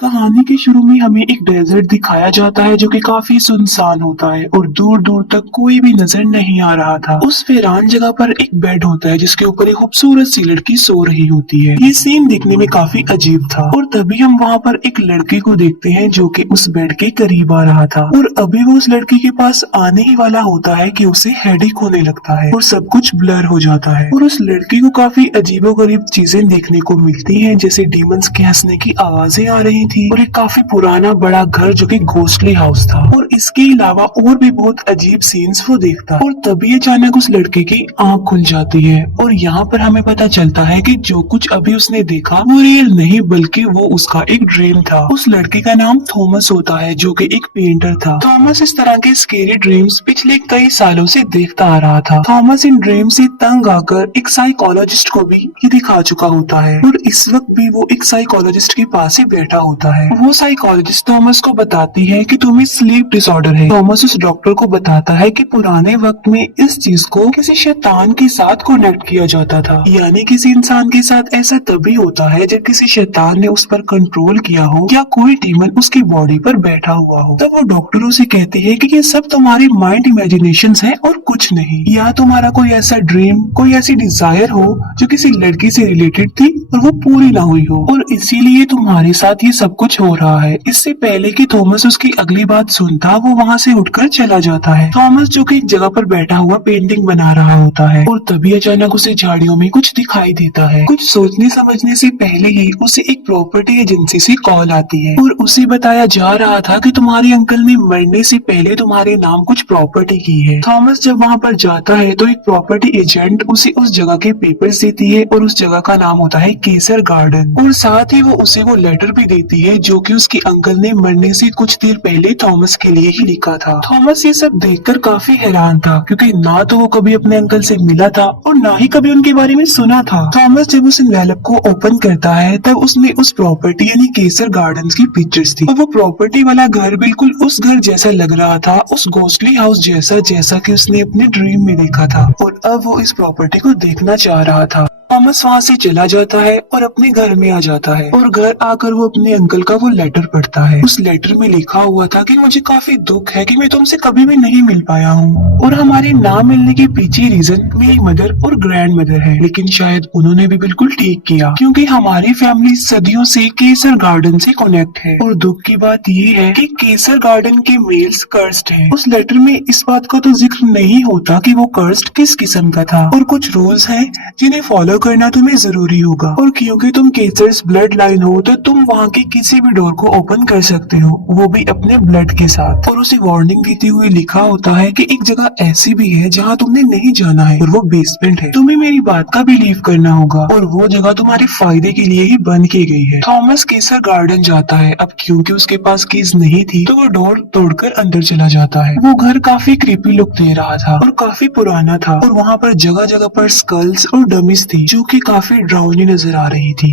कहानी के शुरू में हमें एक डेजर्ट दिखाया जाता है जो कि काफी सुनसान होता है और दूर दूर तक कोई भी नजर नहीं आ रहा था। उस वीरान जगह पर एक बेड होता है जिसके ऊपर एक खूबसूरत सी लड़की सो रही होती है। ये सीन दिखने में काफी अजीब था और तभी हम वहाँ पर एक लड़के को देखते हैं जो कि उस बेड के करीब आ रहा था और अभी वो उस लड़की के पास आने ही वाला होता है कि उसे हेडेक होने लगता है और सब कुछ ब्लर हो जाता है और उस लड़की को काफी अजीबोगरीब चीजें देखने को मिलती हैं, जैसे डीमंस के हंसने की आवाजें आ रही थी और एक काफी पुराना बड़ा घर जो कि घोस्टली हाउस था और इसके अलावा और भी बहुत अजीब सीन्स वो देखता है। और तभी अचानक उस लड़के की आंख खुल जाती है और यहाँ पर हमें पता चलता है कि जो कुछ अभी उसने देखा वो रियल नहीं बल्कि वो उसका एक ड्रीम था। उस लड़के का नाम थॉमस होता है जो कि एक पेंटर था। थॉमस इस तरह के स्केरी ड्रीम्स पिछले कई सालों से देखता आ रहा था। थॉमस इन ड्रीम से तंग आकर एक साइकोलॉजिस्ट को भी ये दिखा चुका होता है और इस वक्त भी वो एक साइकोलॉजिस्ट के पास ही बैठा होता है। वो साइकोलॉजिस्ट थॉमस को बताती है कि तुम्हें स्लीप डिसऑर्डर है। थॉमस उस डॉक्टर को बताता है कि पुराने वक्त में इस चीज को किसी शैतान के साथ कनेक्ट किया जाता था, यानी किसी इंसान के साथ ऐसा तभी होता है जब किसी शैतान ने उस पर कंट्रोल किया हो या कोई डीमन उसकी बॉडी पर बैठा हुआ हो। तब वो डॉक्टरों से कहती है कि ये सब तुम्हारी माइंड इमेजिनेशंस है और कुछ नहीं, या तुम्हारा कोई ऐसा ड्रीम, कोई ऐसी डिजायर हो जो किसी लड़की से रिलेटेड थी और वो पूरी ना हुई हो और इसीलिए तुम्हारे साथ ये सब कुछ हो रहा है। इससे पहले कि थॉमस उसकी अगली बात सुनता वो वहाँ से उठकर चला जाता है। थॉमस जो कि एक जगह पर बैठा हुआ पेंटिंग बना रहा होता है और तभी अचानक उसे झाड़ियों में कुछ दिखाई देता है। कुछ सोचने समझने से पहले ही उसे एक प्रॉपर्टी एजेंसी से कॉल आती है और उसे बताया जा रहा था कि तुम्हारे अंकल ने मरने से पहले तुम्हारे नाम कुछ प्रॉपर्टी की है। थॉमस जब वहाँ पर जाता है तो एक प्रॉपर्टी एजेंट उसे उस जगह के पेपर्स देती है और उस जगह का नाम होता है केसर गार्डन और साथ ही वो उसे वो लेटर भी देती है जो कि उसके अंकल ने मरने से कुछ देर पहले थॉमस के लिए ही लिखा था। थॉमस ये सब देखकर काफी हैरान था क्योंकि ना तो वो कभी अपने अंकल से मिला था और ना ही कभी उनके बारे में सुना था। थॉमस जब उस एनवेलप को ओपन करता है तब उसमें उस प्रॉपर्टी यानी केसर गार्डन्स की पिक्चर्स थी और वो प्रॉपर्टी वाला घर बिल्कुल उस घर जैसा लग रहा था, उस घोस्टली हाउस जैसा, जैसा कि उसने अपने ड्रीम में देखा था और अब वो इस प्रॉपर्टी को देखना चाह रहा था। थॉमस वहाँ से चला जाता है और अपने घर में आ जाता है और घर आकर वो अपने अंकल का वो लेटर पढ़ता है। उस लेटर में लिखा हुआ था कि मुझे काफी दुख है कि मैं तुमसे कभी भी नहीं मिल पाया हूँ और हमारे ना मिलने के पीछे रीजन मेरी मदर और ग्रैंड मदर है, लेकिन शायद उन्होंने भी बिल्कुल ठीक किया क्योंकि हमारी फैमिली सदियों से केसर गार्डन से कनेक्ट है और दुख की बात ये है कि केसर गार्डन के मेल्स कर्स्ड हैं। उस लेटर में इस बात का तो जिक्र नहीं होता कि वो कर्स्ड किस किस्म का था और कुछ रूल्स हैं जिन्हें फॉलो करना तुम्हें जरूरी होगा और क्योंकि तुम केसर्स ब्लड लाइन हो तो तुम वहाँ की किसी भी डोर को ओपन कर सकते हो, वो भी अपने ब्लड के साथ। और उसे वार्निंग देते हुए लिखा होता है कि एक जगह ऐसी भी है जहाँ तुमने नहीं जाना है और वो बेसमेंट है, तुम्हें मेरी बात का बिलीव करना होगा और वो जगह तुम्हारे फायदे के लिए ही बंद की गई है। थॉमस केसर गार्डन जाता है। अब क्योंकि उसके पास कीज नहीं थी तो वो डोर तोड़कर अंदर चला जाता है। वो घर काफी क्रीपी लुक दे रहा था और काफी पुराना था और वहाँ पर जगह जगह पर स्कल्स और डमीज थी जो कि काफी डरावनी नजर आ रही थी।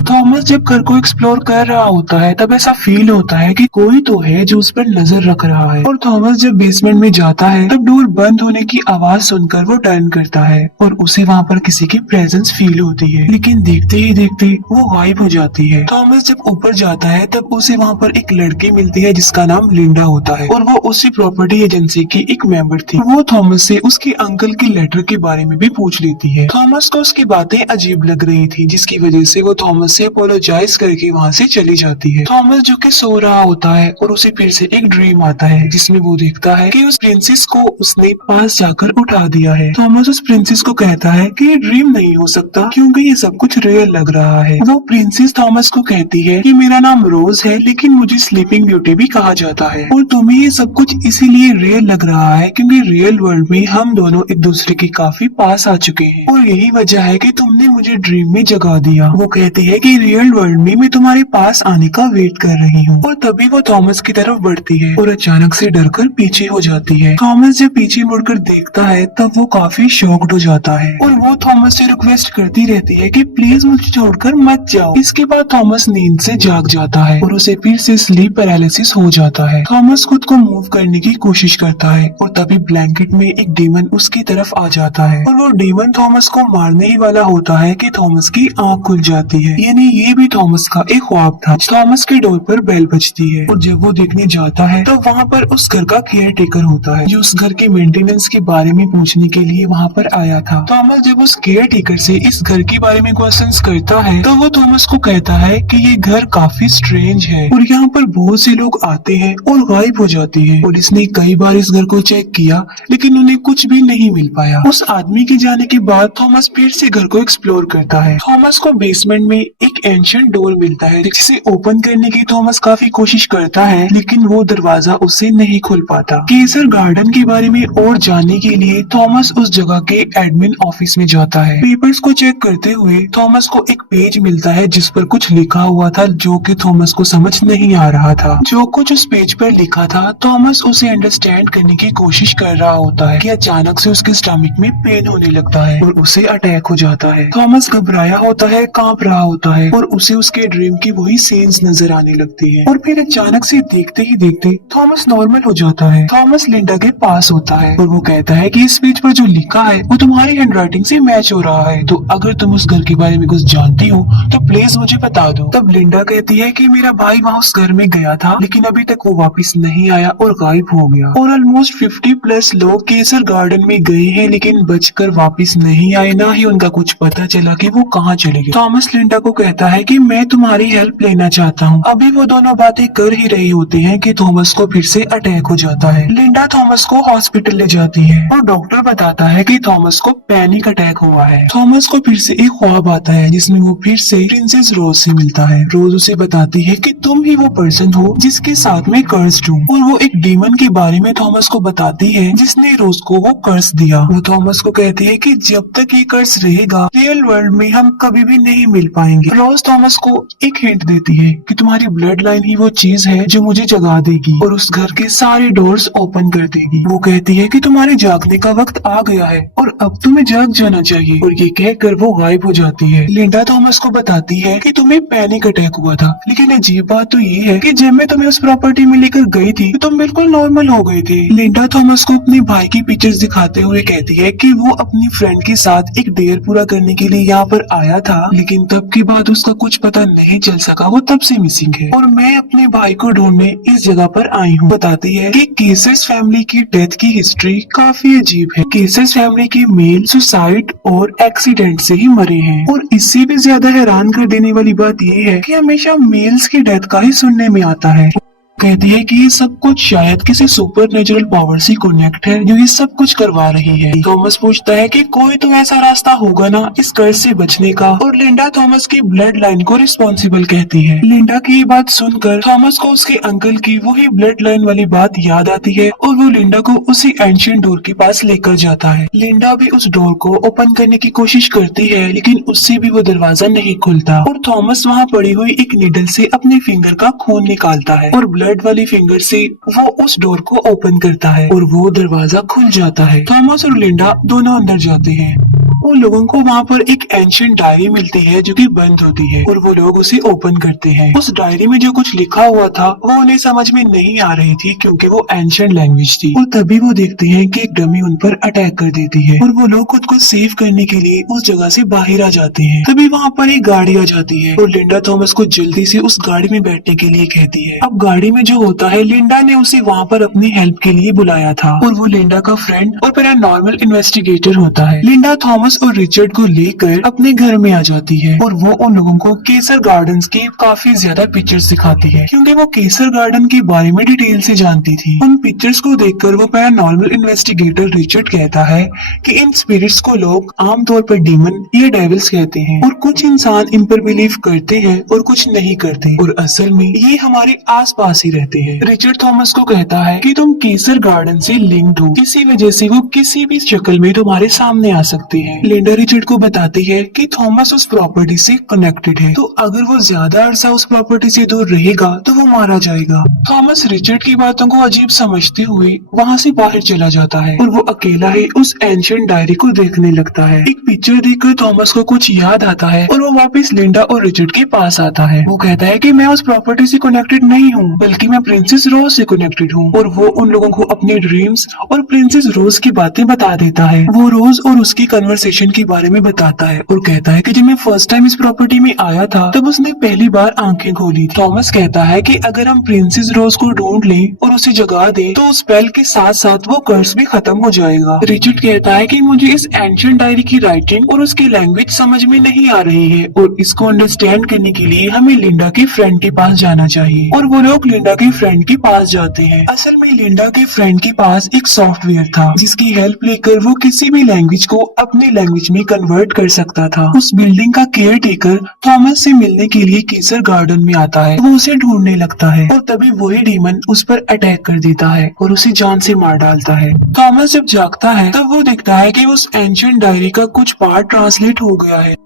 थॉमस जब घर को एक्सप्लोर कर रहा होता है तब ऐसा फील होता है कि कोई तो है जो उस पर नजर रख रहा है और थॉमस जब बेसमेंट में जाता है तब डोर बंद होने की आवाज सुनकर वो टर्न करता है और उसे वहाँ पर किसी की प्रेजेंस फील होती है, लेकिन देखते ही देखते वो गायब हो जाती है। थॉमस जब ऊपर जाता है तब उसे वहाँ पर एक लड़की मिलती है जिसका नाम लिंडा होता है और वो उसी प्रॉपर्टी एजेंसी की एक मेंबर थी। वो थॉमस से उसके अंकल के लेटर के बारे में भी पूछ लेती है। थॉमस को उसकी बातें अजीब लग रही थी जिसकी वजह से वो थॉमस से अपोलोजाइज करके वहाँ से चली जाती है। थॉमस जो कि सो रहा होता है और उसे फिर से एक ड्रीम आता है जिसमें वो देखता है कि उस प्रिंसेस को उसने पास जाकर उठा दिया है। थॉमस उस प्रिंसेस को कहता है कि ये ड्रीम नहीं हो सकता क्योंकि ये सब कुछ रियल लग रहा है। वो प्रिंसेस थॉमस को कहती है कि मेरा नाम रोज है लेकिन मुझे स्लीपिंग ब्यूटी भी कहा जाता है और तुम्हें ये सब कुछ इसीलिए रियल लग रहा है क्योंकि रियल वर्ल्ड में हम दोनों एक दूसरे के काफी पास आ चुके हैं और यही वजह है कि तुमने मुझे ड्रीम में जगा दिया। वो कहती है कि रियल वर्ल्ड में मैं तुम्हारे पास आने का वेट कर रही हूँ और तभी वो थॉमस की तरफ बढ़ती है और अचानक से डरकर पीछे हो जाती है। थॉमस जब पीछे मुड़कर देखता है तब वो काफी शॉक्ड हो जाता है और वो थॉमस से रिक्वेस्ट करती रहती है कि प्लीज मुझे छोड़कर मत जाओ। इसके बाद थॉमस नींद से जाग जाता है और उसे फिर से स्लीप पैरालिसिस हो जाता है। थॉमस खुद को मूव करने की कोशिश करता है और तभी ब्लैंकेट में एक डीमन उसकी तरफ आ जाता है और वो डीमन थॉमस को मारने ही वाला होता है कि थॉमस की आंख खुल जाती है। यानी ये भी थॉमस का एक ख्वाब था। थॉमस के डोर पर बेल बजती है और जब वो देखने जाता है तो वहाँ पर उस घर का केयर टेकर होता है जो उस घर के मेंटेनेंस के बारे में पूछने के लिए वहाँ पर आया था। थॉमस जब उस केयर टेकर से इस घर के बारे में क्वेश्चंस करता है तो वो थॉमस को कहता है कि ये घर काफी स्ट्रेंज है और यहाँ पर बहुत से लोग आते हैं और गायब हो जाते हैं। पुलिस ने कई बार इस घर को चेक किया लेकिन उन्हें कुछ भी नहीं मिल पाया। उस आदमी के जाने के बाद थॉमस फिर से घर को एक्सप्लोर करता है। थॉमस को बेसमेंट में एक एंशिएंट डोर मिलता है जिसे ओपन करने की थॉमस काफी कोशिश करता है लेकिन वो दरवाजा उसे नहीं खुल पाता। केसर गार्डन के बारे में और जानने के लिए थॉमस उस जगह के एडमिन ऑफिस में जाता है। पेपर्स को चेक करते हुए थॉमस को एक पेज मिलता है जिस पर कुछ लिखा हुआ था जो कि थॉमस को समझ नहीं आ रहा था। जो कुछ उस पेज पर लिखा था थॉमस उसे अंडरस्टैंड करने की कोशिश कर रहा होता है कि अचानक से उसके स्टमक में पेन होने लगता है और उसे अटैक हो जाता है। थॉमस घबराया होता है, कांप रहा होता है और उसे उसके ड्रीम की वही सीन्स नजर आने लगती है और फिर अचानक से देखते ही देखते थॉमस नॉर्मल हो जाता है। थॉमस लिंडा के पास होता है और वो कहता है कि इस पेज पर जो लिखा है वो तुम्हारी हैंडराइटिंग से मैच हो रहा है, तो अगर तुम उस घर के बारे में कुछ जानती हो तो प्लीज मुझे बता दो। तब लिंडा कहती है कि मेरा भाई वहाँ उस घर में गया था लेकिन अभी तक वो वापस नहीं आया और गायब हो गया और ऑलमोस्ट 50+ लोग केसर गार्डन में गए हैं लेकिन बचकर वापस नहीं आए, ना ही उनका कुछ पता चला कि वो कहाँ चले गए। थॉमस लिंडा को कहता है कि मैं तुम्हारी हेल्प लेना चाहता हूँ। अभी वो दोनों बातें कर ही रहे होते हैं कि थॉमस को फिर से अटैक हो जाता है। लिंडा थॉमस को हॉस्पिटल ले जाती है और डॉक्टर बताता है कि थॉमस को पैनिक अटैक हुआ है। थॉमस को फिर से एक ख्वाब आता है जिसमें वो फिर से प्रिंसेस रोज से मिलता है। रोज उसे बताती है कि तुम ही वो पर्सन हो जिसके साथ में कर्स्ड हूँ और वो एक डीमन के बारे में थॉमस को बताती है जिसने रोज को वो कर्स दिया। वो थॉमस को कहती है कि जब तक ये कर्स रहेगा रियल वर्ल्ड में हम कभी भी नहीं मिल पाएंगे। रोज थॉमस को एक हिंट देती है कि तुम्हारी ब्लड लाइन ही वो चीज है जो मुझे जगा देगी और उस घर के सारे डोर्स ओपन कर देगी। वो कहती है कि तुम्हारे जागने का वक्त आ गया है और अब तुम्हें जाग जाना चाहिए और ये कहकर वो गायब हो जाती है। लिंडा थॉमस को बताती है कि तुम्हें पैनिक अटैक हुआ था लेकिन अजीब बात तो ये है कि जब मैं तुम्हें उस प्रॉपर्टी में लेकर गई थी तो तुम बिल्कुल नॉर्मल हो गए थे। लिंडा थॉमस को अपने भाई की पिक्चर्स दिखाते हुए कहती है कि वो अपनी फ्रेंड के साथ एक डेयर पूरा करने के लिए यहाँ पर आया था लेकिन तब के बाद उसका कुछ पता नहीं चल सका, वो तब से मिसिंग है और मैं अपने भाई को ढूंढने इस जगह पर आई हूँ। बताती है कि केसर्स फैमिली की डेथ की हिस्ट्री काफी अजीब है। केसर्स फैमिली के मेल सुसाइड और एक्सीडेंट से ही मरे हैं और इससे भी ज्यादा हैरान कर देने वाली बात ये है कि हमेशा मेल्स की डेथ का ही सुनने में आता है। कहती है कि ये सब कुछ शायद किसी सुपर नेचुरल पावर से कनेक्ट है जो ये सब कुछ करवा रही है। थॉमस पूछता है कि कोई तो ऐसा रास्ता होगा ना इस कर्ज से बचने का और लिंडा थॉमस की ब्लड लाइन को रिस्पॉन्सिबल कहती है। लिंडा की ये बात सुनकर थॉमस को उसके अंकल की वही ब्लड लाइन वाली बात याद आती है और वो लिंडा को उसी एंशिएंट डोर के पास लेकर जाता है। लिंडा भी उस डोर को ओपन करने की कोशिश करती है लेकिन उससे भी वो दरवाजा नहीं खुलता और थॉमस वहाँ पड़ी हुई एक नीडल से अपने फिंगर का खून निकालता है और ब्लड वाली फिंगर से वो उस डोर को ओपन करता है और वो दरवाजा खुल जाता है। थॉमस और लिंडा दोनों अंदर जाते हैं। उन लोगों को वहाँ पर एक एंशिएंट डायरी मिलती है जो कि बंद होती है और वो लोग उसे ओपन करते हैं। उस डायरी में जो कुछ लिखा हुआ था वो उन्हें समझ में नहीं आ रही थी क्योंकि वो एंशिएंट लैंग्वेज थी और तभी वो देखते हैं कि एक डमी उन पर अटैक कर देती है और वो लोग खुद को सेव करने के लिए उस जगह से बाहर आ जाते हैं। तभी वहाँ पर एक गाड़ी आ जाती है और लिंडा थॉमस को जल्दी से उस गाड़ी में बैठने के लिए कहती है। अब गाड़ी में जो होता है लिंडा ने उसे वहाँ पर अपनी हेल्प के लिए बुलाया था और वो लिंडा का फ्रेंड और पैरानॉर्मल इन्वेस्टिगेटर होता है। लिंडा थॉमस और रिचर्ड को लेकर अपने घर में आ जाती है और वो उन लोगों को केसर गार्डन्स की काफी ज्यादा पिक्चर्स दिखाती है क्योंकि वो केसर गार्डन के बारे में डिटेल से जानती थी। उन पिक्चर्स को देखकर वो पैरानॉर्मल इन्वेस्टिगेटर रिचर्ड कहता है कि इन स्पिरिट्स को लोग आमतौर पर डीमन या डेविल्स कहते हैं और कुछ इंसान इन पर बिलीव करते हैं और कुछ नहीं करते और असल में ये हमारे आसपास ही रहते हैं। रिचर्ड थॉमस को कहता है कि तुम केसर गार्डन से लिंक्ड हो, इसी वजह से वो किसी भी शक्ल में तुम्हारे सामने आ सकते हैं। लिंडा रिचर्ड को बताती है कि थॉमस उस प्रॉपर्टी से कनेक्टेड है तो अगर वो ज्यादा अरसा उस प्रॉपर्टी से दूर रहेगा तो वो मारा जाएगा। थॉमस रिचर्ड की बातों को अजीब समझते हुए वहाँ से बाहर चला जाता है और वो अकेला ही उस एंशिएंट डायरी को देखने लगता है। एक पिक्चर देखकर थॉमस को कुछ याद आता है और वो वापस लिंडा और रिचर्ड के पास आता है। वो कहता है कि मैं उस प्रॉपर्टी से कनेक्टेड नहीं हूँ बल्कि बल्कि मैं प्रिंसेस रोज से कनेक्टेड हूँ। और वो उन लोगों को अपने ड्रीम्स और प्रिंसेस रोज की बातें बता देता है। वो रोज और उसकी कन्वर्सेशन के बारे में बताता है और कहता है कि जब मैं फर्स्ट टाइम इस प्रॉपर्टी में आया था तब उसने पहली बार आंखें खोली थी। थॉमस कहता है कि अगर हम प्रिंसेस रोज को ढूंढ लें और उसे जगा दें तो उस स्पेल के साथ साथ वो कर्स भी खत्म हो जाएगा। रिचर्ड कहता है कि मुझे इस एंशिएंट डायरी की राइटिंग और उसकी लैंग्वेज समझ में नहीं आ रही है और इसको अंडरस्टैंड करने के लिए हमें लिंडा की फ्रेंड के पास जाना चाहिए। और वो लोग लिंडा की फ्रेंड के पास जाते हैं। असल में लिंडा के फ्रेंड के पास एक सॉफ्टवेयर था जिसकी हेल्प लेकर वो किसी भी लैंग्वेज को अपनी लैंग्वेज में कन्वर्ट कर सकता था। उस बिल्डिंग का केयर टेकर थॉमस से मिलने के लिए केसर गार्डन में आता है। वो उसे ढूंढने लगता है और तभी वही डीमन उस पर अटैक कर देता है और उसे जान से मार डालता है। थॉमस जब जागता है तब वो देखता है कि उस एंशिएंट डायरी का कुछ पार्ट ट्रांसलेट हो गया है।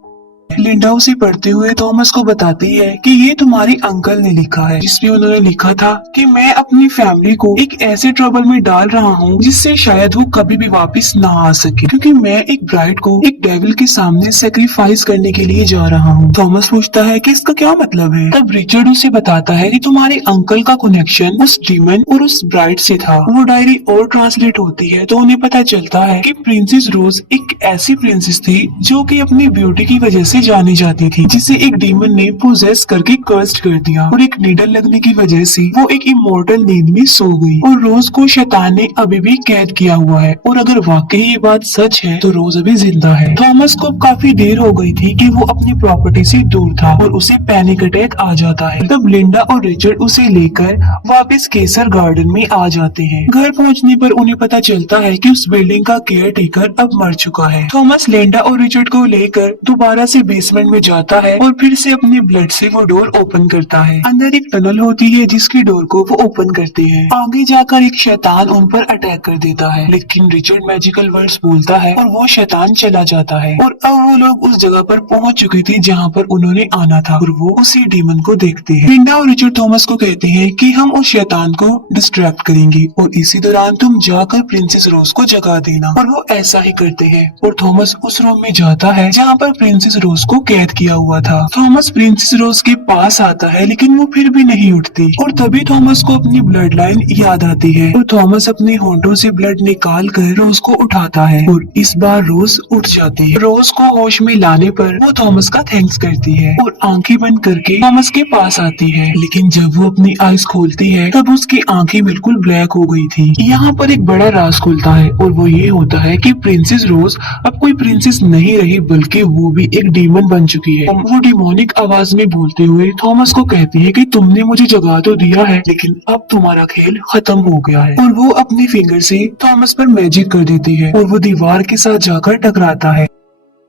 लिंडा उसे पढ़ते हुए थॉमस को बताती है कि ये तुम्हारे अंकल ने लिखा है, जिसमें उन्होंने लिखा था कि मैं अपनी फैमिली को एक ऐसे ट्रबल में डाल रहा हूँ जिससे शायद वो कभी भी वापस ना आ सके, क्योंकि मैं एक ब्राइड को एक डेविल के सामने सेक्रीफाइस करने के लिए जा रहा हूँ। थॉमस पूछता है कि इसका क्या मतलब है। तब रिचर्ड उसे बताता है कि तुम्हारे अंकल का कनेक्शन उस डीमन और उस ब्राइड से था। वो डायरी और ट्रांसलेट होती है तो उन्हें पता चलता है कि प्रिंसेस रोज एक ऐसी प्रिंसेस थी जो कि अपनी ब्यूटी की वजह से जानी जाती थी, जिसे एक डीमन ने पोजेस करके कर्स्ड कर दिया और एक नीडल लगने की वजह से वो एक इमोर्टल नींद में सो गई। और रोज को शैतान ने अभी भी कैद किया हुआ है और अगर वाकई ये बात सच है तो रोज अभी जिंदा है। थॉमस को काफी देर हो गई थी कि वो अपनी प्रॉपर्टी से दूर था और उसे पैनिक अटैक आ जाता है। तब लिंडा और रिचर्ड उसे लेकर वापस केसर गार्डन में आ जाते हैं। घर पहुंचने पर उन्हें पता चलता है कि उस बिल्डिंग का केयर टेकर अब मर चुका है। थॉमस लिंडा और रिचर्ड को लेकर दोबारा से बेसमेंट में जाता है और फिर से अपने ब्लड से वो डोर ओपन करता है। अंदर एक टनल होती है जिसकी डोर को वो ओपन करते हैं। आगे जाकर एक शैतान उन पर अटैक कर देता है, लेकिन रिचर्ड मैजिकल वर्ड्स बोलता है और वो शैतान चला जाता है। और अब वो लोग उस जगह पर पहुंच चुकी थी जहाँ पर उन्होंने आना था और वो उसी डीमन को देखते हैं। लिंडा और रिचर्ड थॉमस को कहते हैं कि हम उस शैतान को डिस्ट्रैक्ट करेंगे और इसी दौरान तुम जाकर प्रिंसेस रोज को जगा देना। और वो ऐसा ही करते हैं और थॉमस उस रूम में जाता है जहाँ पर प्रिंसेस रोज को कैद किया हुआ था। थॉमस प्रिंसेस रोज के पास आता है लेकिन वो फिर भी नहीं उठती और तभी थॉमस को अपनी ब्लड लाइन याद आती है और थॉमस अपने होंठों से ब्लड निकाल कर रोज को उठाता है और इस बार रोज उठ जाती है। रोज को होश में लाने पर वो थॉमस का थैंक्स करती है और आंखें बंद करके थॉमस के पास आती है, लेकिन जब वो अपनी आईज खोलती है तब उसकी आंखें बिल्कुल ब्लैक हो गई थी। यहाँ पर एक बड़ा राज खुलता है और वो ये होता है कि प्रिंसेस रोज अब कोई प्रिंसेस नहीं रही बल्कि वो भी एक डीमन बन चुकी है। वो डिमोनिक आवाज में बोलते हुए थॉमस को कहती है कि तुमने मुझे जगा तो दिया है लेकिन अब तुम्हारा खेल खत्म हो गया है। और वो अपनी फिंगर से थॉमस पर मैजिक कर देती है और वो दीवार के साथ जाकर टकराता है।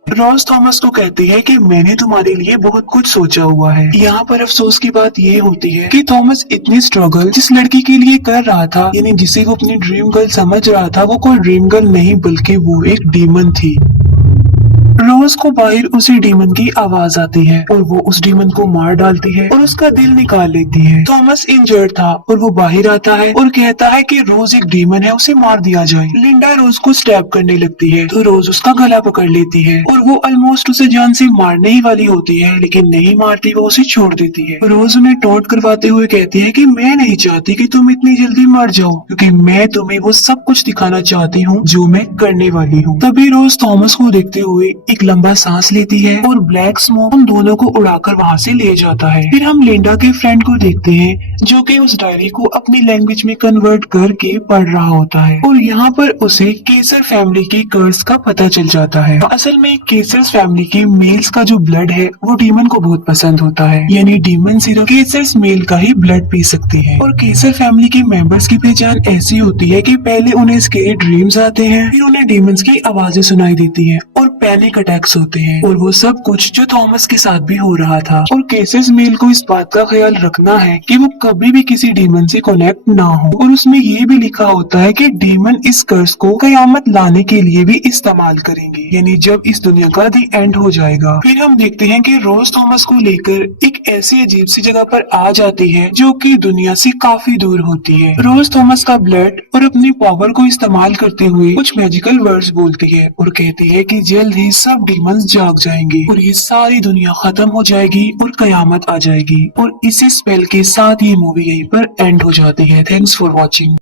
रोज थॉमस को कहती है कि मैंने तुम्हारे लिए बहुत कुछ सोचा हुआ है। यहाँ पर अफसोस की बात ये होती है कि थॉमस इतनी स्ट्रगल जिस लड़की के लिए कर रहा था, यानी जिसे वो अपनी ड्रीम गर्ल समझ रहा था, वो कोई ड्रीम गर्ल नहीं बल्कि वो एक डीमन थी। रोज को बाहर उसी डीमन की आवाज आती है और वो उस डीमन को मार डालती है और उसका दिल निकाल लेती है। थॉमस इंजर्ड था और वो बाहर आता है और कहता है कि रोज एक डीमन है, उसे मार दिया जाए। लिंडा रोज को स्टैब करने लगती है तो रोज उसका गला पकड़ लेती है और वो ऑलमोस्ट उसे जान से मारने ही वाली होती है, लेकिन नहीं मारती, वो उसे छोड़ देती है। रोज उन्हें टॉन्ट करवाते हुए कहती है कि मैं नहीं चाहती कि तुम इतनी जल्दी मर जाओ, क्योंकि मैं तुम्हें वो सब कुछ दिखाना चाहती हूँ जो मैं करने वाली हूँ। तभी रोज थॉमस को देखते हुए एक लंबा सांस लेती है और ब्लैक स्मोक उन दोनों को उड़ाकर वहाँ से ले जाता है। फिर हम लिंडा के फ्रेंड को देखते हैं जो कि उस डायरी को अपनी लैंग्वेज में कन्वर्ट करके पढ़ रहा होता है और यहाँ पर उसे केसर फैमिली के कर्स का पता चल जाता है। असल में केसर फैमिली के मेल्स का जो ब्लड है वो डीमन को बहुत पसंद होता है, यानी डीमन सिर्फ केसर मेल का ही ब्लड पी सकते हैं। और केसर फैमिली के मेंबर्स की पहचान ऐसी होती है कि पहले उन्हें स्केरी ड्रीम्स आते हैं, फिर उन्हें डीमंस की आवाजें सुनाई देती हैं और पैनिक अटैक्स होते हैं। और वो सब कुछ जो थॉमस के साथ भी हो रहा था। और केसस मेल को इस बात का ख्याल रखना है कि वो कभी भी किसी डीमन से कनेक्ट ना हो। और उसमें ये भी लिखा होता है कि डीमन इस कर्स को कयामत लाने के लिए भी इस्तेमाल करेंगे, यानी जब इस दुनिया का दी एंड हो जाएगा। फिर हम देखते हैं कि रोज थॉमस को लेकर एक ऐसी अजीब सी जगह पर आ जाती है जो कि दुनिया से काफी दूर होती है। रोज थॉमस का ब्लड और अपनी पावर को इस्तेमाल करते हुए कुछ मैजिकल वर्ड्स बोलती है और कहती है कि जल्द ही सब डीमंस जाग जाएंगे और ये सारी दुनिया खत्म हो जाएगी और कयामत आ जाएगी। और इसी स्पेल के साथ ये ये मूवी यहीं पर एंड हो जाती है। Thanks for watching.